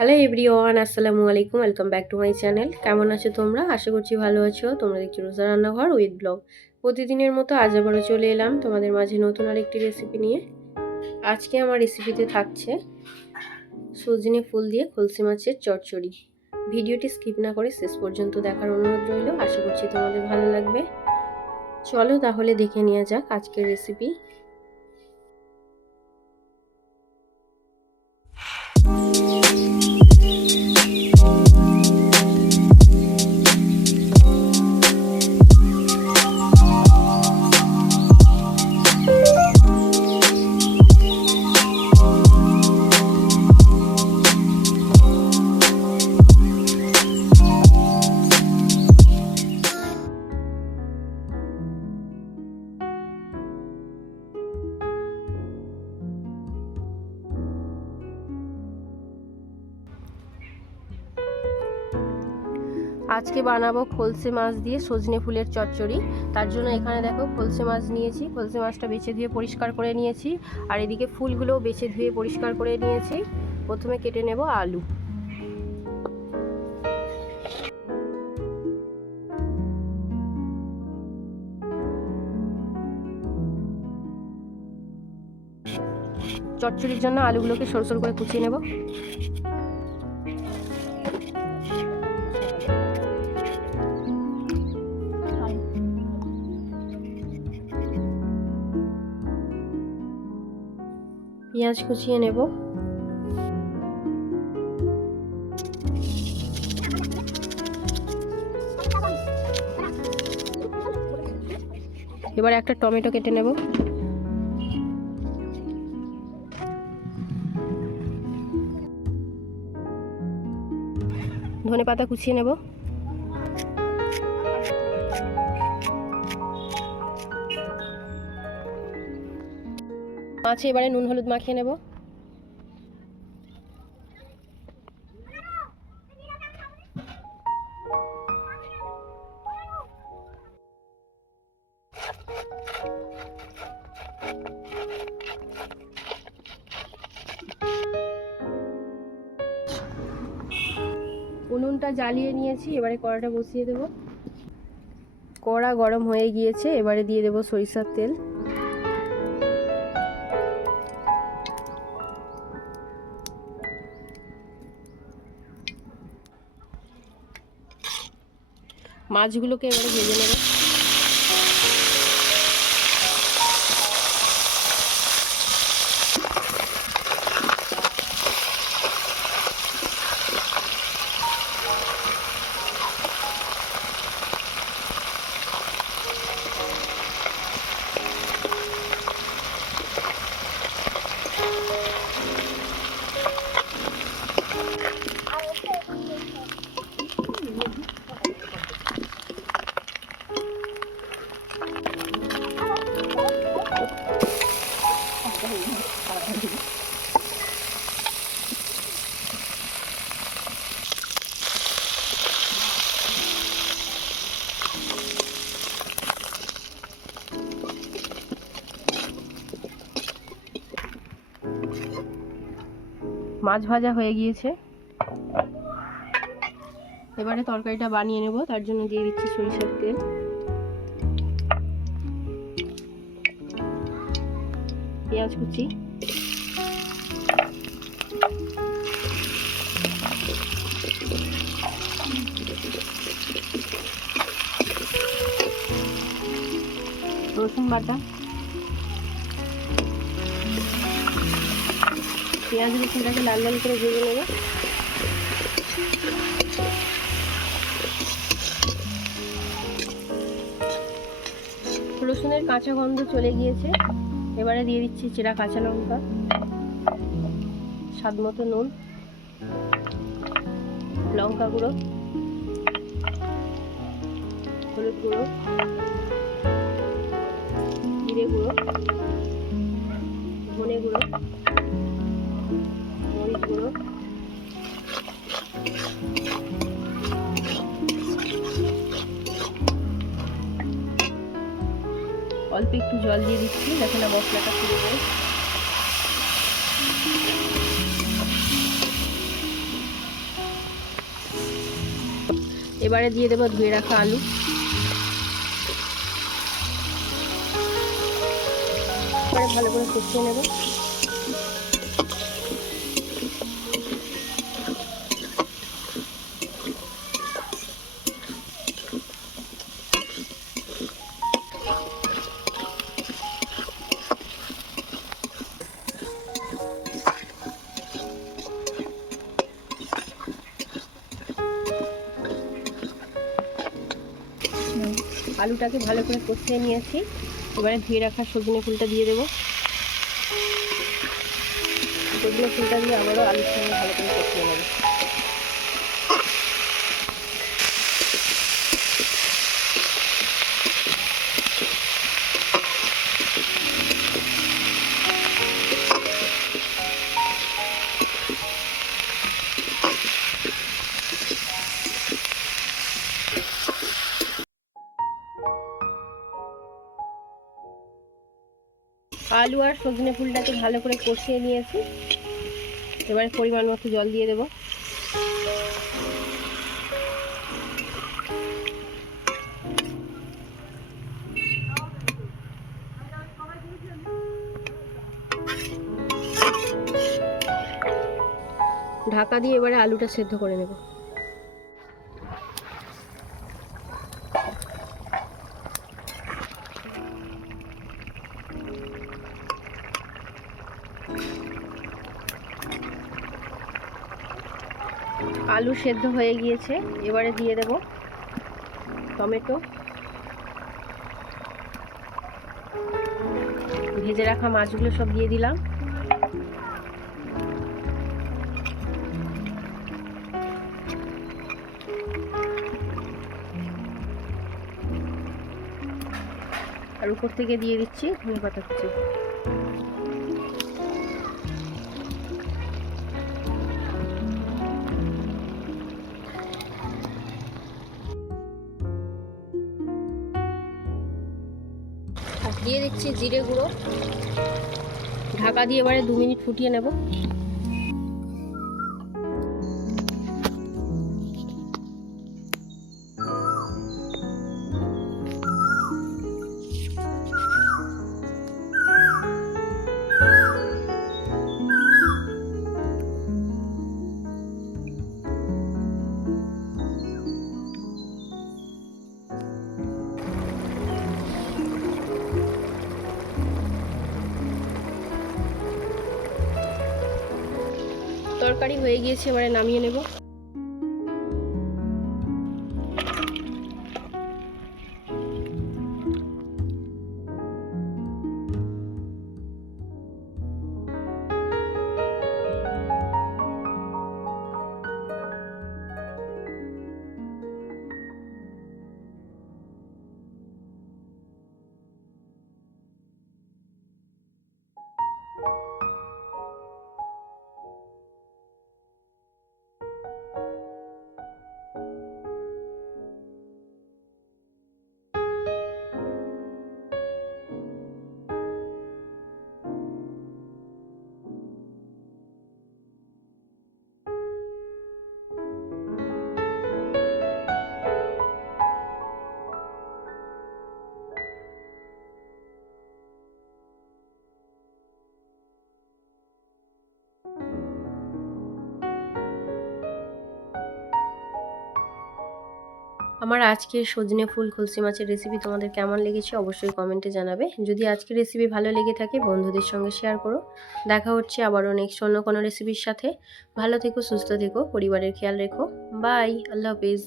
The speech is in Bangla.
হ্যালো এভরিওয়ান, আসসালামু আলাইকুম। Welcome back to my channel. কেমন আছো তোমরা? আশা করছি ভালো আছো। তোমরা দেখছো রোজা রান্নাঘর উইথ ব্লগ। প্রতিদিনের মতো আজ আবারও চলে এলাম তোমাদের মাঝে নতুন আরেকটি রেসিপি নিয়ে। আজকে আমার রেসিপিতে থাকছে সজনে ফুল দিয়ে খলসি মাছের চচ্চড়ি। ভিডিওটি স্কিপ না করে শেষ পর্যন্ত দেখার অনুরোধ রইল। আশা করছি তোমাদের ভালো লাগবে। চলো তাহলে দেখে নেওয়া যাক আজকের রেসিপি। আজকে বানাবো খলসে মাছ দিয়ে সজনে ফুলের চচ্চড়ি। তার জন্য এখানে দেখো খলসে মাছ নিয়েছি। খলসে মাছটা বেছে ধুয়ে পরিষ্কার করে নিয়েছি, আর এদিকে ফুলগুলোও বেছে ধুয়ে পরিষ্কার করে নিয়েছি। প্রথমে কেটে নেব আলু। চচ্চড়ির জন্য আলুগুলোকে সরু সরু করে কুচিয়ে নেব। পেঁয়াজ কুচিয়ে নেব। এবার একটা টমেটো কেটে নেব। ধনেপাতা কুচিয়ে নেব। মাছে এবারে নুন হলুদ মাখিয়ে নেব। উনুনটা জ্বালিয়ে নিয়েছি, এবারে কড়াটা বসিয়ে দেব। কড়া গরম হয়ে গিয়েছে, এবারে দিয়ে দেব সরিষার তেল। মাছগুলোকে এবারে ভেজে নেব। মাছ ভাজা হয়ে গিয়েছে, এবারে তরকারিটা বানিয়ে নেব। তার জন্য দিয়ে দিচ্ছি সরিষার তেল, পেঁয়াজ কুচি, রসুন বাটা। পেঁয়াজ রসুনটাকে লাল লাল করে ভেজে নেব। রসুনের কাঁচা গন্ধ চলে গিয়েছে, এবারে দিয়ে দিচ্ছি চেরা কাঁচা লঙ্কা, স্বাদ মতো নুন, লঙ্কা গুঁড়ো, হলুদ গুঁড়ো, জিরে গুঁড়ো, ধনে গুঁড়ো, মরিচ গুঁড়ো, অল্প একটু জল দিয়ে দিচ্ছি যাতে না মশলাটা পুড়ে যায়। এবারে দিয়ে দেবো ধুয়ে রাখা আলু। এবারে ভালো করে কষিয়ে নেব। আলুটাকে ভালো করে কষিয়ে নিয়েছি। এবারে ধুয়ে রাখা সজনে ফুলটা দিয়ে দেবো। সজনে ফুলটা দিয়ে আবারও আলুর সঙ্গে ভালো করে কষিয়ে নেব। আলু আর সজনে ফুলটাকে ভালো করে কষিয়ে নিয়েছি। এবারে পরিমাণ মতো জল দিয়ে দেব। ঢাকা দিয়ে এবারে আলুটা সেদ্ধ করে নেব। আলু সেদ্ধ হয়ে গিয়েছে। এবারে দিয়ে দেব টমেটো, ভেজে রাখা মাছগুলো সব দিয়ে দিলাম। আর উপর থেকে দিয়ে দিচ্ছি ধনেপাতা কুচি। দিয়ে দিচ্ছি জিরে গুঁড়ো। ঢাকা দিয়ে এবারে 2 মিনিট ফুটিয়ে নেব। তরকারি হয়ে গিয়েছে, এবারে নামিয়ে নেব। আমার আজকের সজনে ফুল খলসি মাছের রেসিপি তোমাদের কেমন লেগেছে অবশ্যই কমেন্টে জানাবে। যদি আজকের রেসিপি ভালো লেগে থাকে বন্ধুদের সঙ্গে শেয়ার করো। দেখা হচ্ছে আবারও নেক্সট অন্য কোনো রেসিপির সাথে। ভালো থেকো, সুস্থ থেকো, পরিবারের খেয়াল রেখো। বাই, আল্লাহ হাফেজ।